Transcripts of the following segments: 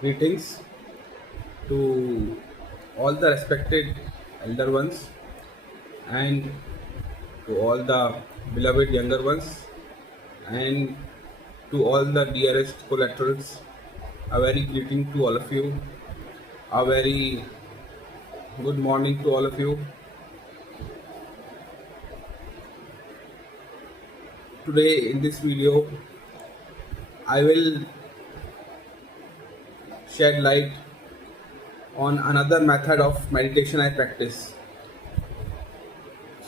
Greetings to all the respected elder ones and to all the beloved younger ones and to all the dearest collaterals. A very greeting to all of you. A very good morning to all of you. Today in this video, I will shed light on another method of meditation I practice.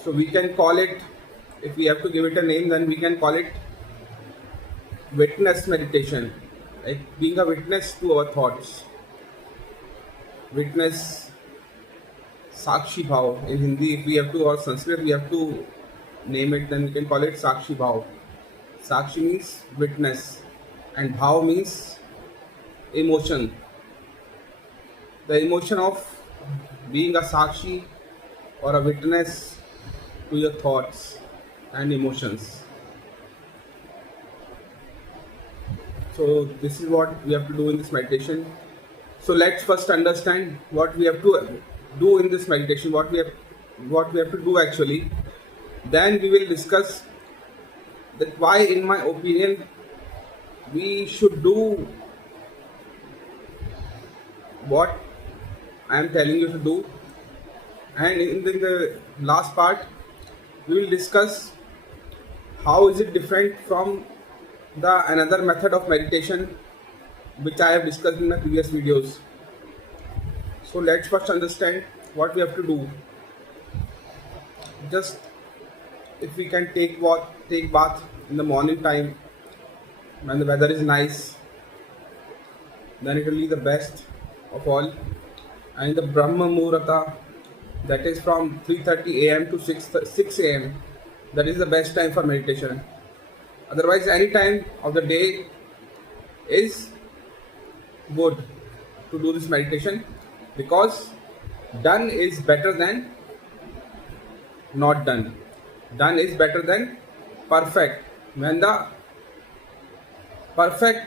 So we can call it, if we have to give it a name, then we can call it witness meditation, like being a witness to our thoughts. Witness Sakshi Bhav in Hindi, if we have to, or Sanskrit, we have to name it, then we can call it Sakshi Bhav. Sakshi means witness, and Bhav means emotion. The emotion of being a Sakshi or a witness to your thoughts and emotions. So this is what we have to do in this meditation. So let's first understand what we have to do in this meditation, what we have to do actually. Then we will discuss that why, in my opinion, we should do what I am telling you to do. And in the last part, we will discuss how is it different from the another method of meditation which I have discussed in my previous videos. So let's first understand what we have to do. Just if we can take bath in the morning time when the weather is nice, then it will be the best of all. And the Brahma Muhurta, that is from 3:30 a.m. to 6 a.m. That is the best time for meditation. Otherwise, any time of the day is good to do this meditation, because done is better than not done. Done is better than perfect. When the perfect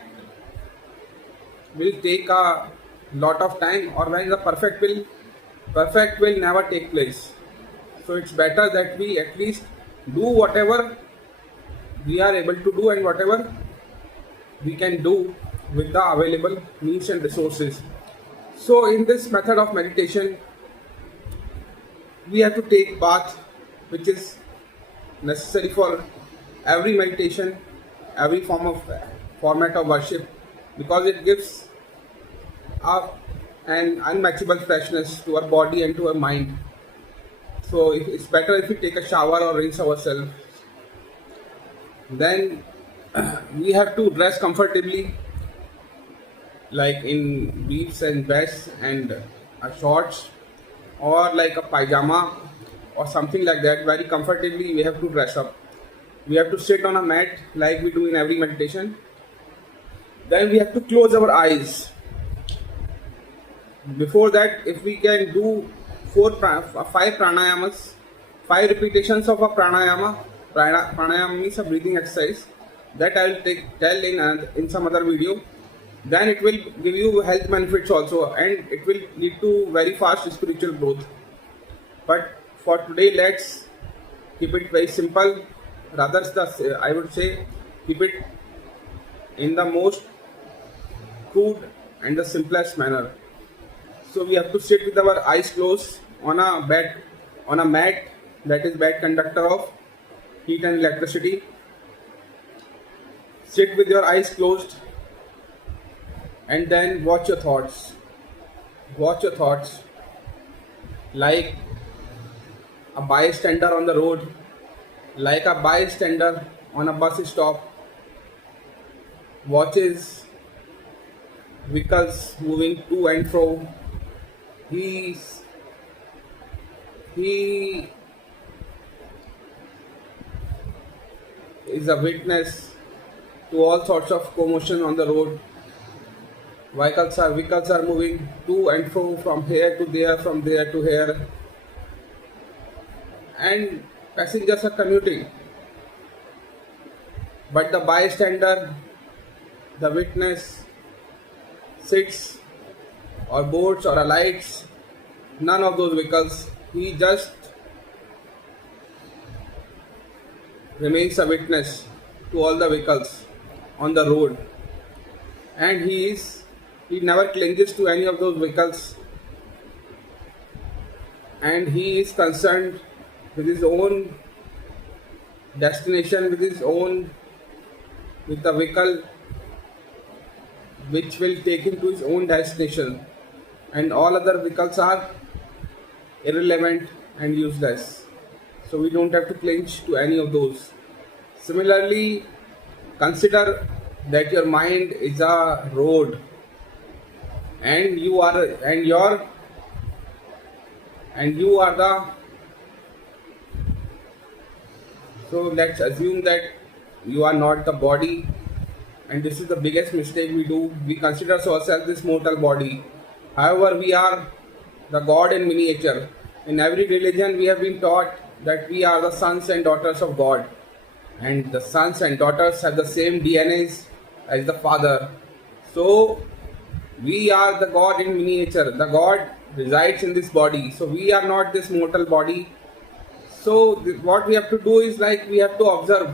will take a lot of time, or when the perfect will never take place. So it's better that we at least do whatever we are able to do and whatever we can do with the available means and resources. So in this method of meditation, we have to take bath, which is necessary for every meditation, every format of worship, because it gives an unmatchable freshness to our body and to our mind. So it's better if we take a shower or rinse ourselves. Then we have to dress comfortably, like in briefs and vests and shorts, or like a pajama or something like that. Very comfortably we have to dress up. We have to sit on a mat like we do in every meditation. Then we have to close our eyes. Before that, if we can do 5 pranayamas, 5 repetitions of a pranayama. Pranayama means a breathing exercise. That I will tell in some other video. Then it will give you health benefits also, and it will lead to very fast spiritual growth. But for today, let's keep it very simple. Rather, I would say keep it in the most crude and the simplest manner. So we have to sit with our eyes closed on a mat that is bad conductor of heat and electricity. Sit with your eyes closed and then watch your thoughts. Watch your thoughts like a bystander on the road, like a bystander on a bus stop, watches vehicles moving to and fro. He is a witness to all sorts of commotion on the road. Vehicles are moving to and fro, from here to there, from there to here, and passengers are commuting. But the bystander, the witness, sits or boats or alights, none of those vehicles. He just remains a witness to all the vehicles on the road, and he never clinges to any of those vehicles, and he is concerned with his own destination, with the vehicle which will take him to his own destination, and all other vehicles are irrelevant and useless. So we don't have to cling to any of those. Similarly, consider that your mind is a road, and you are the. So let's assume that you are not the body, and this is the biggest mistake we do. We consider ourselves this mortal body. However, we are the God in miniature. In every religion, we have been taught that we are the sons and daughters of God, and the sons and daughters have the same DNAs as the Father. So, we are the God in miniature. The God resides in this body. So, we are not this mortal body. So, what we have to do is like we have to observe.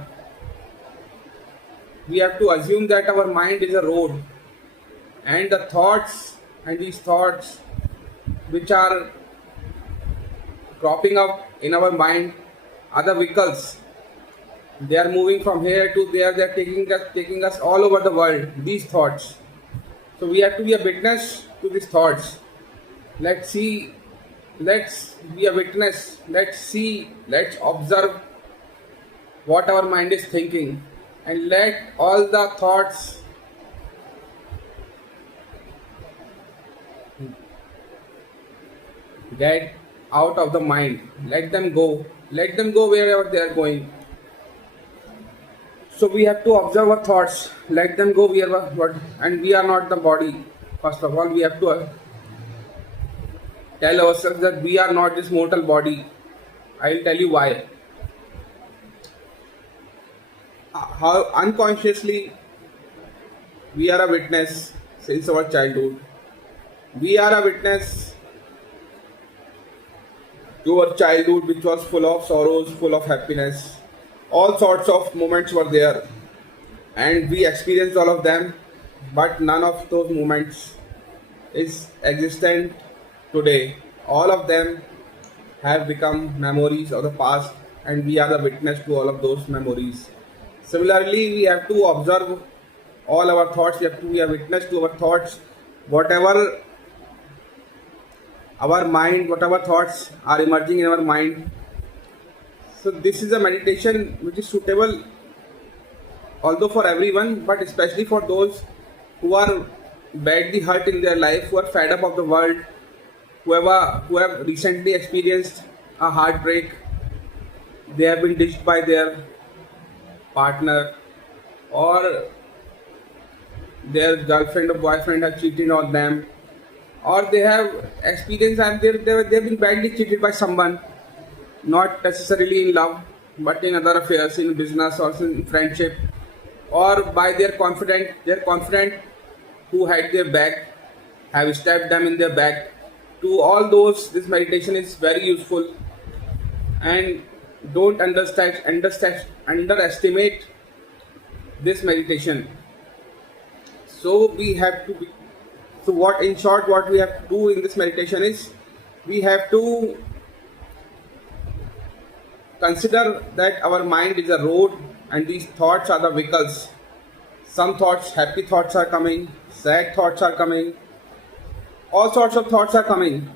We have to assume that our mind is a road, and the thoughts and these thoughts which are cropping up in our mind are the vehicles. They are moving from here to there. They are taking us all over the world. These thoughts. So we have to be a witness to these thoughts. Let's see. Let's be a witness. Let's see. Let's observe what our mind is thinking, and let all the thoughts get out of the mind. Let them go. Let them go wherever they are going. So we have to observe our thoughts. Let them go wherever. And we are not the body. First of all, we have to tell ourselves that we are not this mortal body. I will tell you why. How unconsciously we are a witness since our childhood. We are a witness to our childhood, which was full of sorrows, full of happiness. All sorts of moments were there, and we experienced all of them, but none of those moments is existent today. All of them have become memories of the past, and we are the witness to all of those memories. Similarly, we have to observe all our thoughts. We have to be a witness to our thoughts. Whatever our mind, whatever thoughts are emerging in our mind. So this is a meditation which is suitable although for everyone, but especially for those who are badly hurt in their life, who are fed up of the world, who have recently experienced a heartbreak. They have been ditched by their partner, or their girlfriend or boyfriend has cheated on them, or they have experienced and they've been badly cheated by someone, not necessarily in love, but in other affairs, in business or in friendship, or by their confidant who had their back, have stabbed them in their back. To all those, this meditation is very useful, and don't underestimate this meditation. So we have to be. So what we have to do in this meditation is we have to consider that our mind is a road and these thoughts are the vehicles. Some thoughts, happy thoughts are coming, sad thoughts are coming, all sorts of thoughts are coming.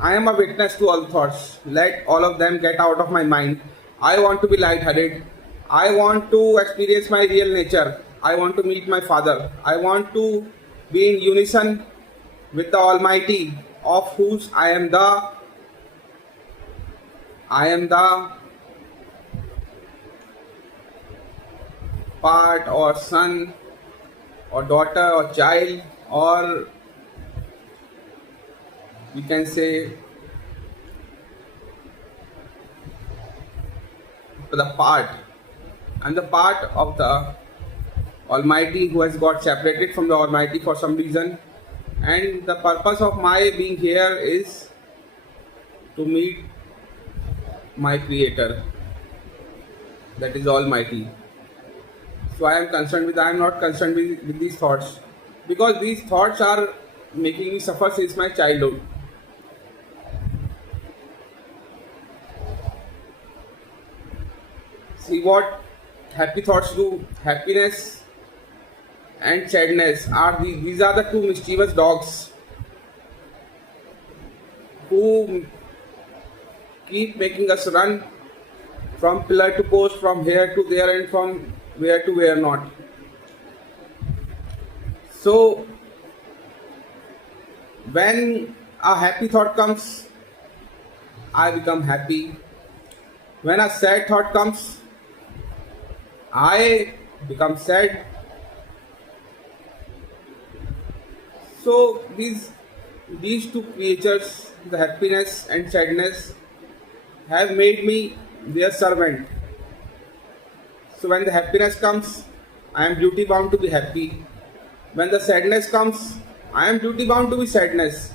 I am a witness to all thoughts. Let all of them get out of my mind. I want to be lighthearted. I want to experience my real nature. I want to meet my Father. I want to be in unison with the Almighty, of whose I am the part, or son, or daughter, or child, or we can say the part. I'm the part of the Almighty who has got separated from the Almighty for some reason, And the purpose of my being here is to meet my creator, that is Almighty. So I am not concerned with these thoughts, because these thoughts are making me suffer since my childhood. See what happy thoughts do. Happiness and sadness are these are the two mischievous dogs who keep making us run from pillar to post, from here to there, and from where to where not. So when a happy thought comes, I become happy. When a sad thought comes, I become sad. So these two creatures, the happiness and sadness, have made me their servant. So when the happiness comes, I am duty bound to be happy. When the sadness comes, I am duty bound to be sadness.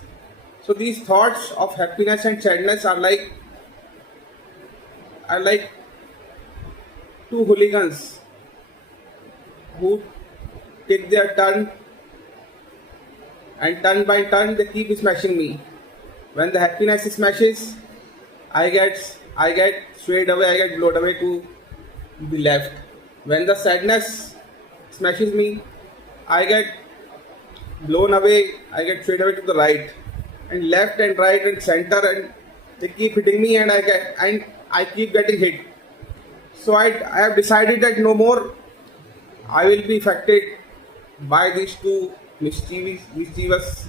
So these thoughts of happiness and sadness are like two hooligans who take their turn, and turn by turn they keep smashing me. When the happiness smashes, I get swayed away, I get blown away to the left. When the sadness smashes me, I get blown away, I get swayed away to the right, and left and right and center, and they keep hitting me, and I keep getting hit. So I have decided that no more I will be affected by these two mischievous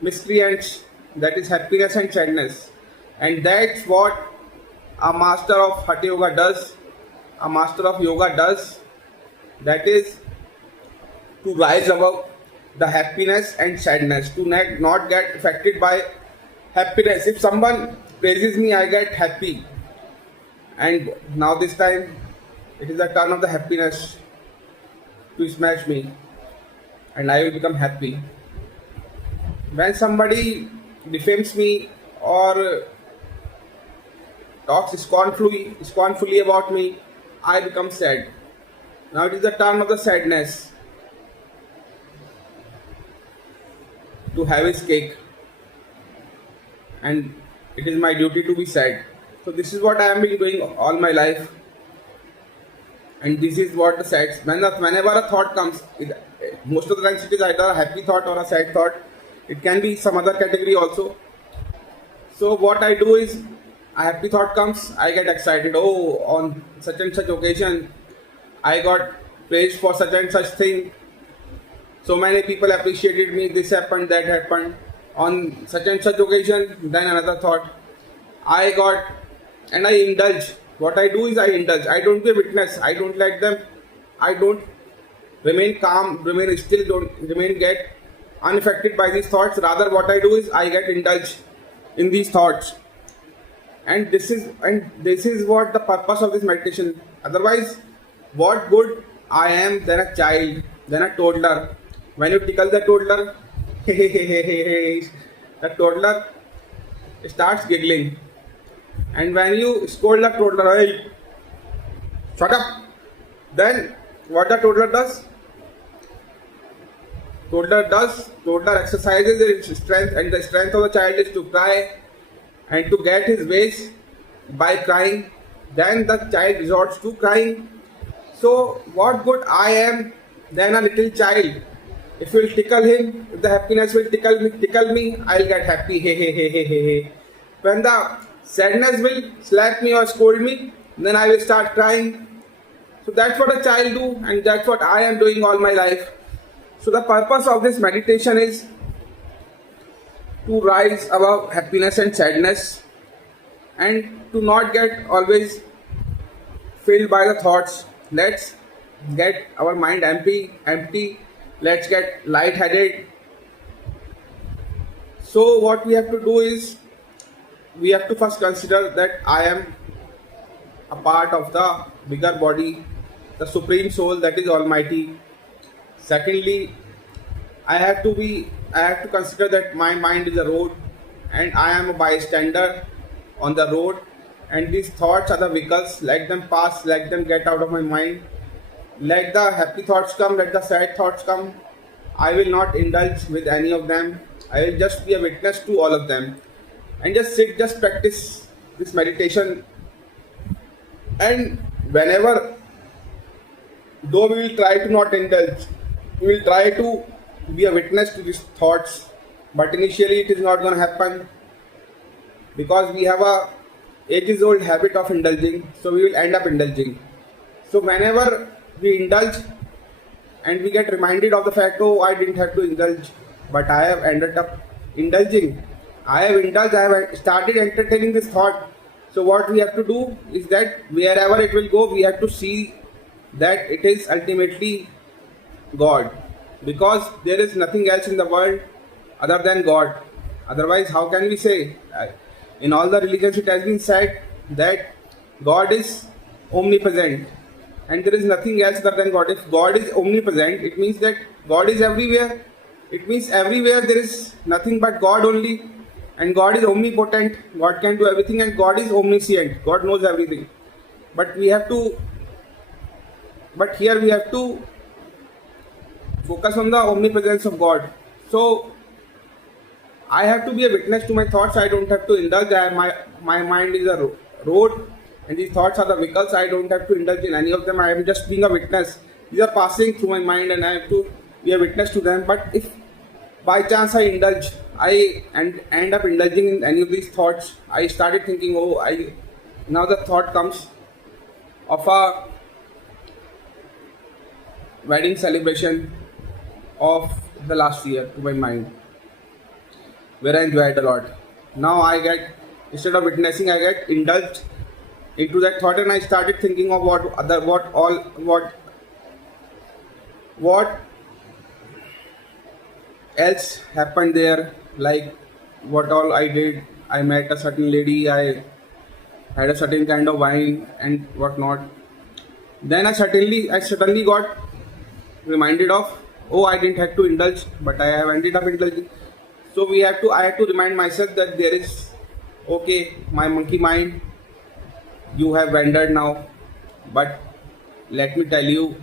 miscreants, that is happiness and sadness. And that's what a master of Hatha Yoga does, a master of yoga does, that is to rise above the happiness and sadness, to not get affected by happiness. If someone praises me, I get happy. And now this time, it is the turn of the happiness to smash me, and I will become happy. When somebody defames me or talks scornfully about me, I become sad. Now it is the turn of the sadness to have his cake, and it is my duty to be sad. So this is what I have been doing all my life, and this is what the sad. Whenever a thought comes, most of the times it is either a happy thought or a sad thought. It can be some other category also. So what I do is, a happy thought comes, I get excited. Oh, on such and such occasion, I got praised for such and such thing. So many people appreciated me. This happened, that happened. On such and such occasion, then another thought. And I indulge. What I do is I indulge. I don't be a witness. I don't let them. I don't remain calm, remain still, don't get unaffected by these thoughts. Rather, what I do is I get indulged in these thoughts. And this is what the purpose of this meditation. Otherwise, what good I am than a child, than a toddler. When you tickle the toddler, the toddler starts giggling. And when you scold the toddler, hey, shut up, then what the toddler does? Toddler exercises its strength, and the strength of the child is to cry and to get his ways by crying. Then the child resorts to crying. So what good I am than a little child? If you will tickle him, if the happiness will tickle me, I'll get happy. Hey. When the sadness will slap me or scold me, then I will start crying. So that's what a child do, and that's what I am doing all my life. So the purpose of this meditation is to rise above happiness and sadness, and to not get always filled by the thoughts. Let's get our mind empty. Let's get light-headed. So what we have to do is, we have to first consider that I am a part of the bigger body, the Supreme Soul, that is Almighty. Secondly, I have to be I have to consider that my mind is a road and I am a bystander on the road, and these thoughts are the vehicles. Let them pass, let them get out of my mind. Let the happy thoughts come, let the sad thoughts come. I will not indulge with any of them. I will just be a witness to all of them and just sit, just practice this meditation. And whenever, though we will try to not indulge, we will try to be a witness to these thoughts, but initially it is not going to happen because we have a ages old habit of indulging, so we will end up indulging. So whenever we indulge and we get reminded of the fact, oh, I didn't have to indulge, but I have ended up indulging. I have indulged, I have started entertaining this thought. So what we have to do is that wherever it will go, we have to see that it is ultimately God, because there is nothing else in the world other than God. Otherwise, how can we say? In all the religions it has been said that God is omnipresent and there is nothing else other than God. If God is omnipresent, it means that God is everywhere. It means everywhere there is nothing but God only, and God is omnipotent. God can do everything, and God is omniscient. God knows everything. But here we have to focus on the omnipresence of God. So I have to be a witness to my thoughts. I don't have to indulge. My mind is a road, and these thoughts are the vehicles. I don't have to indulge in any of them. I am just being a witness. These are passing through my mind, and I have to be a witness to them. But if by chance I indulge, I end up indulging in any of these thoughts, I started thinking, now the thought comes of a wedding celebration of the last year to my mind, where I enjoyed a lot. Now instead of witnessing, I get indulged into that thought, and I started thinking of what else happened there, like what all I did. I met a certain lady, I had a certain kind of wine and whatnot. Then I suddenly got reminded of, I didn't have to indulge, but I have ended up indulging. So I had to remind myself that there is, my monkey mind, you have wandered now, but let me tell you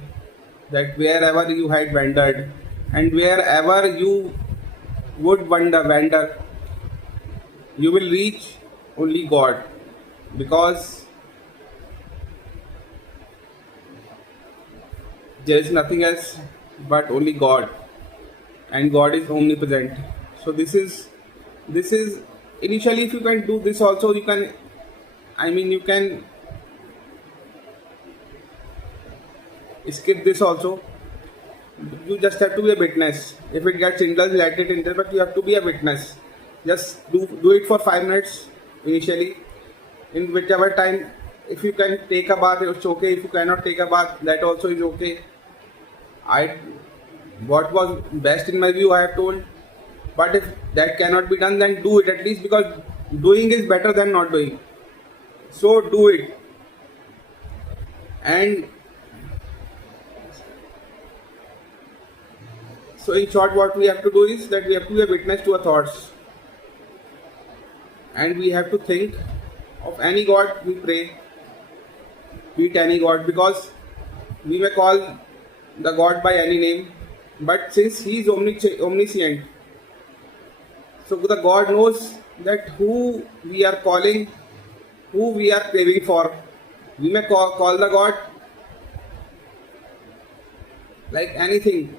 that wherever you had wandered and wherever you would wander, you will reach only God, because there is nothing else but only God, and God is omnipresent. So this is initially, if you can do this also, you can skip this also. You just have to be a witness. If it gets indulged, let it indulge, but you have to be a witness. Just do it for 5 minutes initially, in whichever time. If you can take a bath, it's okay. If you cannot take a bath, that also is okay. What was best in my view, I have told. But if that cannot be done, then do it at least, because doing is better than not doing. So do it. And so in short, what we have to do is that we have to be a witness to our thoughts, and we have to think of any God we pray, be it any God, because we may call the God by any name, but since He is omniscient, so the God knows that who we are calling, who we are craving for. We may call the God like anything.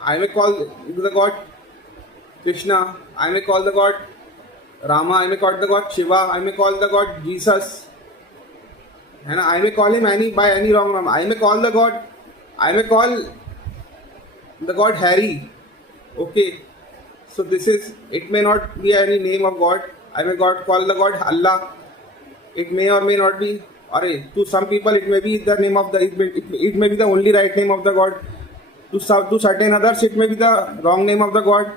I may call the God Krishna, I may call the God Rama, I may call the God Shiva, I may call the God Jesus, and I may call him by any wrong name. I may call the God Harry. Okay, so it may not be any name of God. I may call the God Allah. It may or may not be, to some people it may be the name of it may be the only right name of the God. To certain others, it may be the wrong name of the God.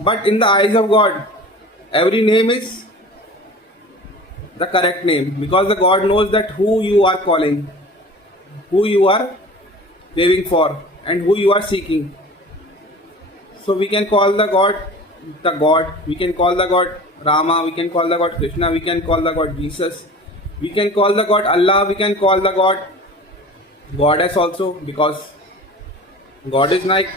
But in the eyes of God, every name is the correct name, because the God knows that who you are calling, who you are craving for, and who you are seeking. So we can call the God, we can call the God Rama, we can call the God Krishna, we can call the God Jesus, we can call the God Allah, we can call the God Goddess also, because God is like,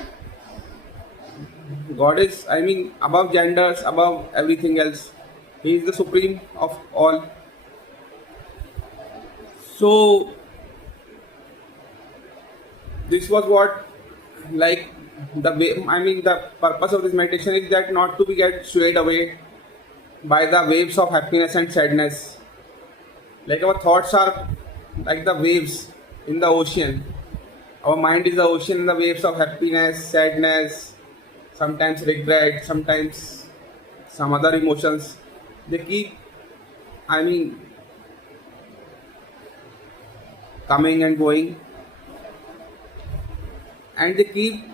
God is, I mean, above genders, above everything else. He is the supreme of all. So this was what, like, the way, I mean, the purpose of this meditation is that not to be get swayed away by the waves of happiness and sadness. Like our thoughts are like the waves in the ocean. Our mind is the ocean in the waves of happiness, sadness, sometimes regret, sometimes some other emotions. They keep, I mean, coming and going, and they keep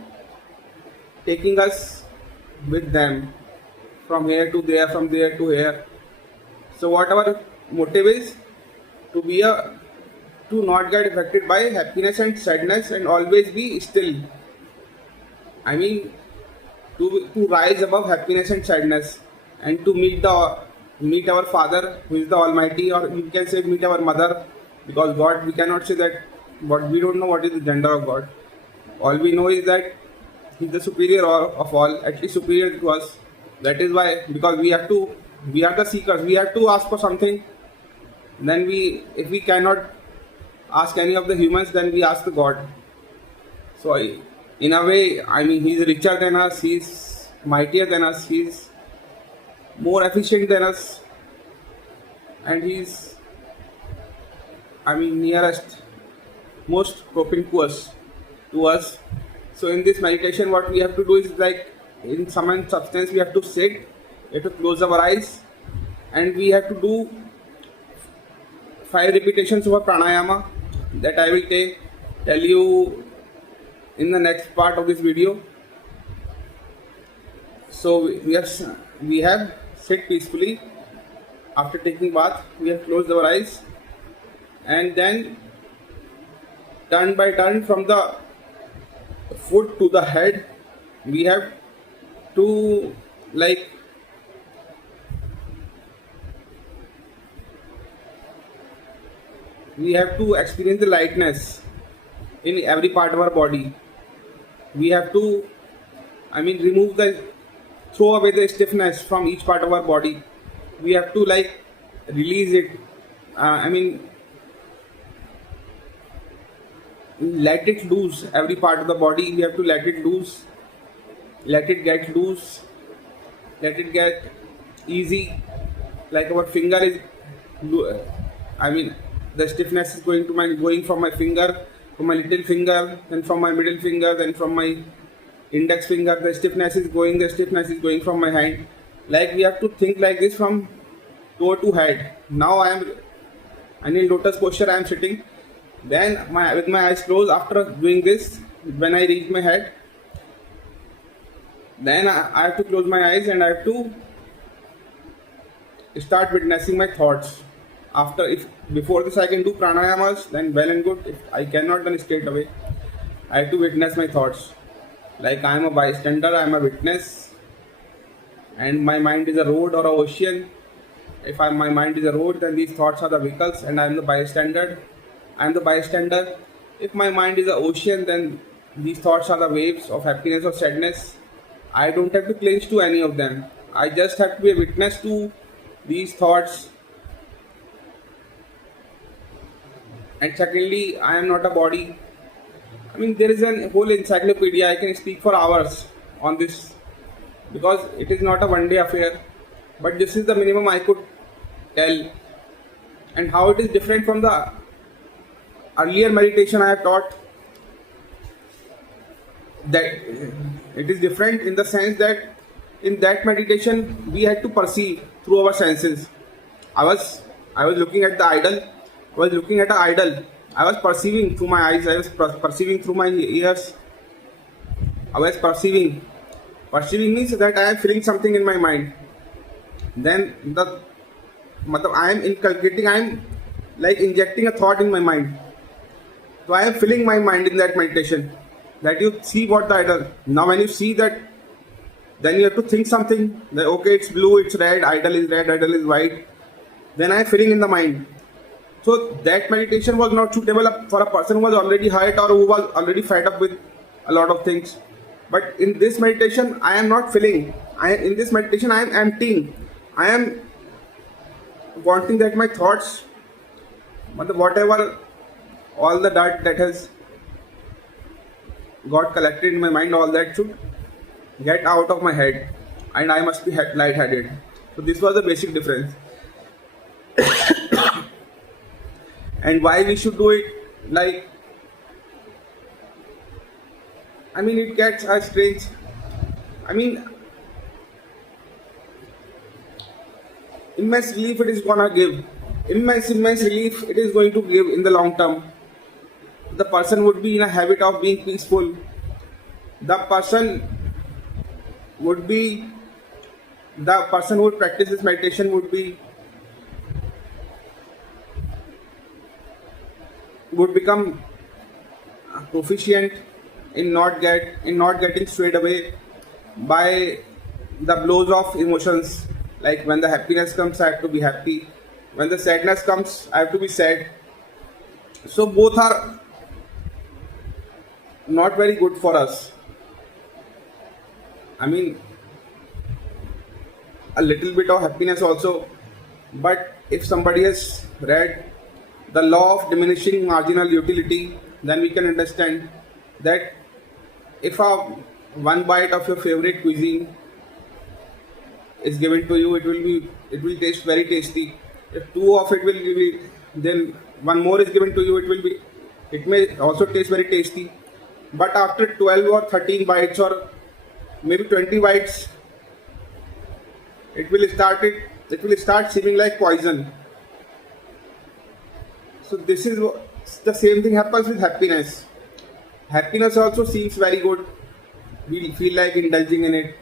taking us with them from here to there, from there to here. So what our motive is to be a, to not get affected by happiness and sadness and always be still. I mean, to rise above happiness and sadness, and to meet our Father who is the Almighty, or you can say meet our Mother, because God, we cannot say that, but we don't know what is the gender of God. All we know is that He is the superior of all, at least superior to us. That is why, because we are the seekers, we have to ask for something. Then if we cannot ask any of the humans, then we ask the God. So in a way, I mean, He is richer than us, He is mightier than us, He is more efficient than us, and He is, I mean, nearest, most propinquous to us. So in this meditation, what we have to do is, like, in sum and substance, we have to sit, we have to close our eyes, and we have to do 5 repetitions of a pranayama that I will tell you in the next part of this video. So we have sit peacefully. After taking bath, we have closed our eyes, and then turn by turn from the foot to the head, we have to, like, we have to experience the lightness in every part of our body. We have to, I mean, throw away the stiffness from each part of our body. We have to, like, release it. I mean, let it loose. Every part of the body, we have to let it loose. Let it get loose. Let it get easy. Like our finger is, I mean, the stiffness is going from my finger, from my little finger, then from my middle finger, then from my index finger. The stiffness is going from my hand. Like, we have to think like this from toe to head. Now I am in lotus posture. I am sitting. Then with my eyes closed, after doing this, when I reach my head, then I have to close my eyes and I have to start witnessing my thoughts. Before this I can do pranayamas, then well and good. If I cannot, then straight away I have to witness my thoughts. Like, I am a bystander, I am a witness, and my mind is a road or a ocean. If my mind is a road, then these thoughts are the vehicles, and I am the bystander. If my mind is an ocean, then these thoughts are the waves of happiness or sadness. I don't have to cling to any of them. I just have to be a witness to these thoughts. And secondly, I am not a body. I mean, there is a whole encyclopedia. I can speak for hours on this, because it is not a one-day affair. But this is the minimum I could tell. And how it is different from the earlier meditation I have taught, that it is different in the sense that in that meditation we had to perceive through our senses. I was looking at the idol. I was perceiving through my eyes. I was perceiving through my ears. I was perceiving. Perceiving means that I am feeling something in my mind. Then I am inculcating. I am like injecting a thought in my mind. So I am filling my mind in that meditation. That you see what the idol. Now when you see that Then you have to think something that okay, it's blue, it's red, idol is red, idol is white. Then I am feeling in the mind. So that meditation was not suitable for a person who was already hurt or who was already fed up with a lot of things. But in this meditation, I am not feeling. In this meditation, I am emptying. I am wanting that my thoughts, whatever, all the dirt that has got collected in my mind, all that should get out of my head, and I must be light-headed. So this was the basic difference. And why we should do it, like, I mean, it gets a strange, I mean, immense relief it is gonna give. Immense relief it is going to give in the long term. The person would be in a habit of being peaceful. The person would practice this meditation would become proficient in not getting swayed away by the blows of emotions. Like when the happiness comes, I have to be happy. When the sadness comes, I have to be sad. So both are not very good for us. I mean, a little bit of happiness also. But if somebody has read the law of diminishing marginal utility, then we can understand that if one bite of your favorite cuisine is given to you, it will taste very tasty. If two of it will be, then one more is given to you, it may also taste very tasty. But after 12 or 13 bites or maybe 20 bites, it will start seeming like poison. So this is the same thing happens with happiness. Happiness also seems very good. We feel like indulging in it.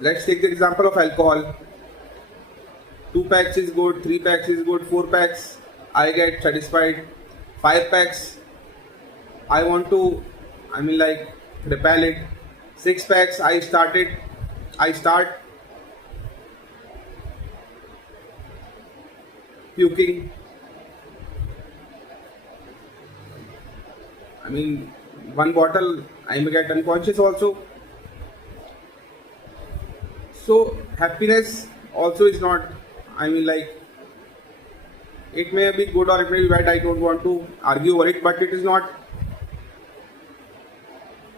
Let's take the example of alcohol. 2 packs is good, 3 packs is good, 4 packs I get satisfied. 5 packs I want to, repel it. 6 packs I start puking. One bottle I may get unconscious also. So happiness also is not, it may be good or it may be bad, I don't want to argue over it, but it is not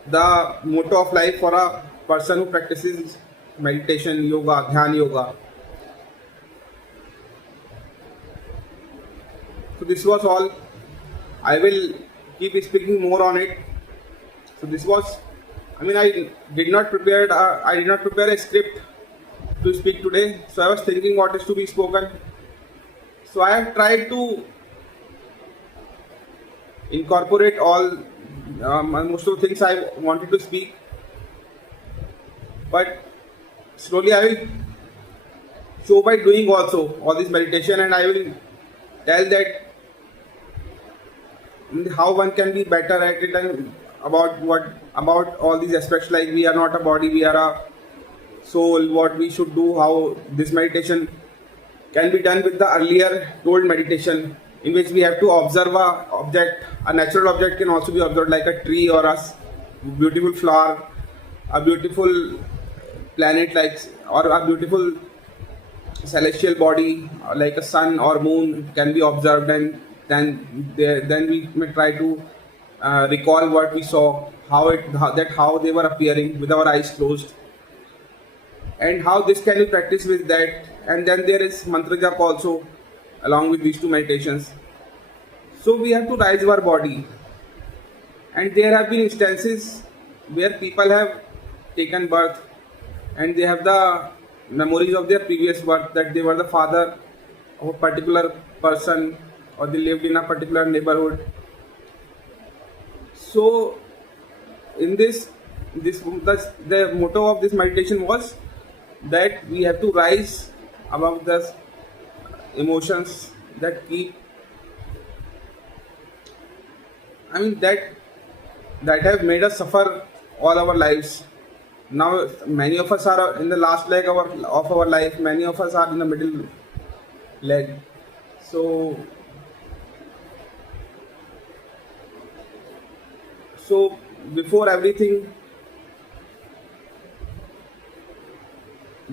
the motto of life for a person who practices meditation, yoga, dhyan yoga. So this was all. I will keep speaking more on it. So this was, I did not prepare a script to speak today. So I was thinking what is to be spoken. So I have tried to incorporate all most of the things I wanted to speak. But slowly I will show by doing also all this meditation, and I will tell that how one can be better at it, and about all these aspects, like we are not a body, we are a soul, what we should do, how this meditation can be done with the earlier told meditation, in which we have to observe a object. A natural object can also be observed, like a tree or a beautiful flower, a beautiful planet, or a beautiful celestial body like a sun or moon can be observed, and then we may try to recall what we saw, how they were appearing with our eyes closed, and how this can be practiced with that. And then there is mantra jap also along with these two meditations. So we have to rise our body, and there have been instances where people have taken birth and they have the memories of their previous birth, that they were the father of a particular person or they lived in a particular neighborhood. So in the motto of this meditation was that we have to rise above the emotions that keep, that have made us suffer all our lives. Now many of us are in the last leg of our life. Many of us are in the middle leg. So before everything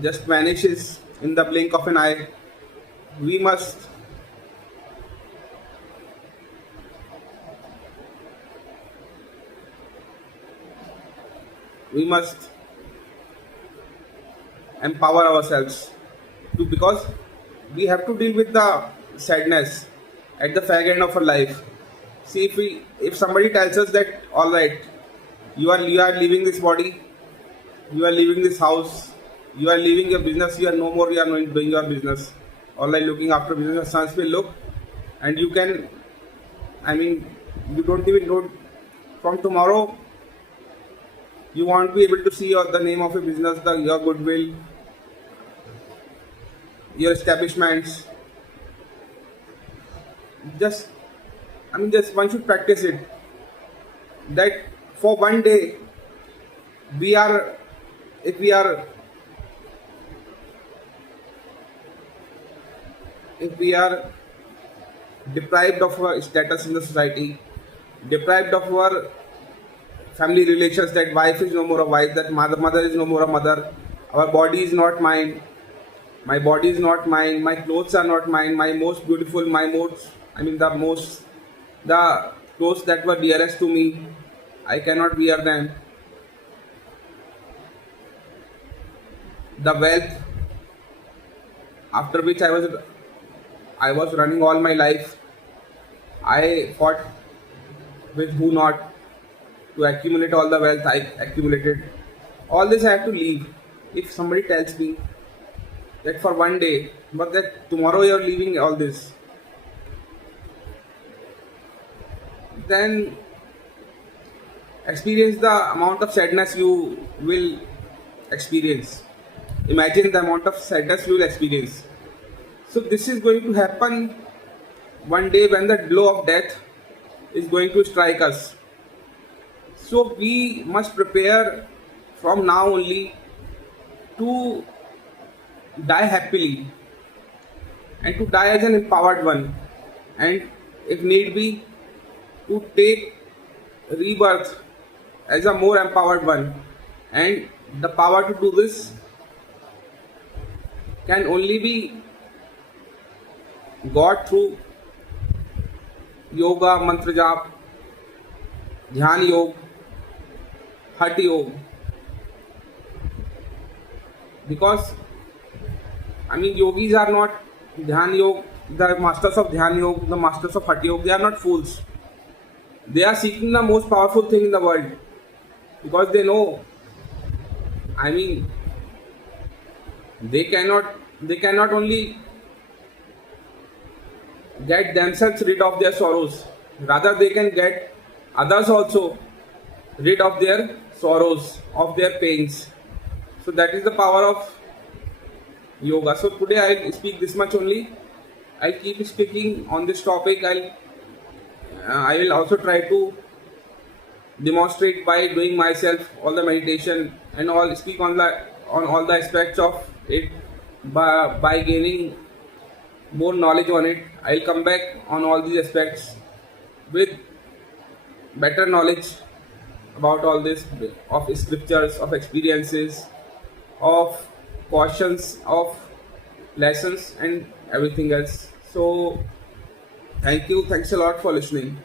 just vanishes in the blink of an eye, we must empower ourselves because we have to deal with the sadness at the fag end of our life. See, if somebody tells us that all right, you are leaving this body, you are leaving this house, you are leaving your business, you are no more, you are not doing your business, all right, looking after business, chance will look, and you can, I mean, you don't even know from tomorrow. You won't be able to see the name of your business, your goodwill, your establishments. Just one should practice it. That for one day, if we are deprived of our status in the society, deprived of our family relations, that wife is no more a wife, that mother is no more a mother, our body is not mine, my body is not mine, my clothes are not mine, my most beautiful, the clothes that were dearest to me, I cannot wear them. The wealth after which I was running all my life, I fought with who not to accumulate all the wealth I accumulated. All this I have to leave. If somebody tells me that for one day, but that tomorrow you are leaving all this, then experience the amount of sadness you will experience. Imagine the amount of sadness you will experience. So this is going to happen one day when the blow of death is going to strike us. So we must prepare from now only to die happily and to die as an empowered one, and if need be, to take rebirth as a more empowered one. And the power to do this can only be got through yoga, mantra jap, dhyan yoga, hatha yoga. Because yogis are not dhyan yoga, the masters of dhyan yoga, the masters of hatha yoga, they are not fools. They are seeking the most powerful thing in the world because they know, they cannot only get themselves rid of their sorrows, rather they can get others also rid of their sorrows, of their pains. So that is the power of yoga. So today I'll speak this much only. I'll keep speaking on this topic. I will also try to demonstrate by doing myself all the meditation and all, speak on all the aspects of it by gaining more knowledge on it. I'll come back on all these aspects with better knowledge about all this, of scriptures, of experiences, of cautions, of lessons and everything else. So thanks a lot for listening.